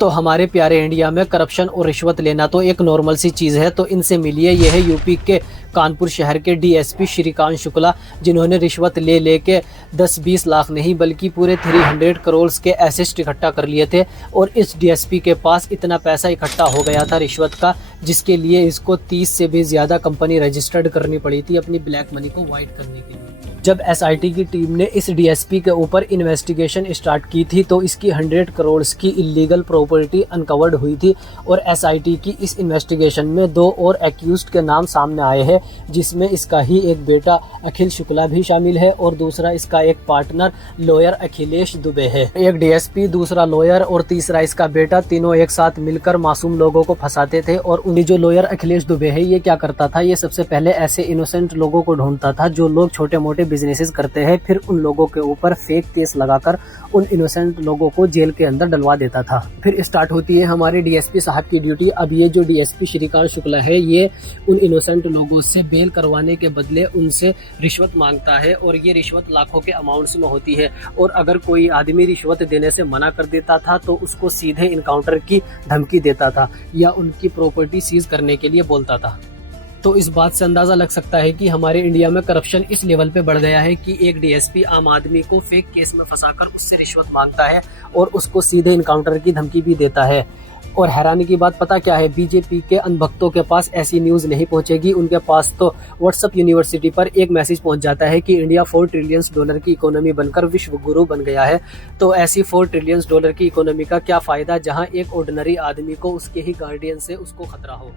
तो हमारे प्यारे इंडिया में करप्शन और रिश्वत लेना तो एक नॉर्मल सी चीज़ है। तो इनसे मिलिए, यह है यूपी के कानपुर शहर के डीएसपी श्रीकांत शुक्ला, जिन्होंने रिश्वत ले लेके 10-20 लाख नहीं बल्कि पूरे 300 करोड़ के एसेट इकट्ठा कर लिए थे। और इस डीएसपी के पास इतना पैसा इकट्ठा हो गया था रिश्वत का, जिसके लिए इसको 30 से भी ज़्यादा कंपनी रजिस्टर्ड करनी पड़ी थी अपनी ब्लैक मनी को वाइट करने के लिए। जब एसआईटी की टीम ने इस डीएसपी के ऊपर इन्वेस्टिगेशन स्टार्ट की थी तो इसकी 100 करोड़ की इलीगल प्रॉपर्टी अनकवर्ड हुई थी। और एसआईटी की इस इन्वेस्टिगेशन में 2 और एक्यूज्ड के नाम सामने आए हैं, जिसमें इसका ही एक बेटा अखिल शुक्ला भी शामिल है और दूसरा इसका एक पार्टनर लॉयर अखिलेश दुबे है। एक डीएसपी, दूसरा लॉयर और तीसरा इसका बेटा, तीनों एक साथ मिलकर मासूम लोगों को फंसाते थे। और उन्हें जो लॉयर अखिलेश दुबे है, ये क्या करता था, ये सबसे पहले ऐसे इनोसेंट लोगों को ढूंढता था जो लोग छोटे मोटे बिजनेसेस करते हैं, फिर उन लोगों के ऊपर फेक केस लगाकर उन इनोसेंट लोगों को जेल के अंदर डलवा देता था। फिर स्टार्ट होती है हमारे डीएसपी साहब की ड्यूटी। अब ये जो डीएसपी श्रीकांत शुक्ला है, ये उन इनोसेंट लोगों से बेल करवाने के बदले उनसे रिश्वत मांगता है। और ये रिश्वत लाखों के अमाउंट्स में होती है। और अगर कोई आदमी रिश्वत देने से मना कर देता था तो उसको सीधे इनकाउंटर की धमकी देता था या उनकी प्रॉपर्टी सीज करने के लिए बोलता था। तो इस बात से अंदाजा लग सकता है कि हमारे इंडिया में करप्शन इस लेवल पे बढ़ गया है कि एक डीएसपी आम आदमी को फेक केस में फंसाकर उससे रिश्वत मांगता है और उसको सीधे इनकाउंटर की धमकी भी देता है। और हैरानी की बात पता क्या है, बीजेपी के अनभक्तों के पास ऐसी न्यूज नहीं पहुंचेगी। उनके पास तो व्हाट्सएप यूनिवर्सिटी पर एक मैसेज पहुंच जाता है कि इंडिया $4 ट्रिलियन की इकोनॉमी बनकर विश्व गुरु बन गया है। तो ऐसी $4 ट्रिलियन की इकोनॉमी का क्या फायदा, जहां एक ऑर्डिनरी आदमी को उसके ही गार्डियन से उसको खतरा हो।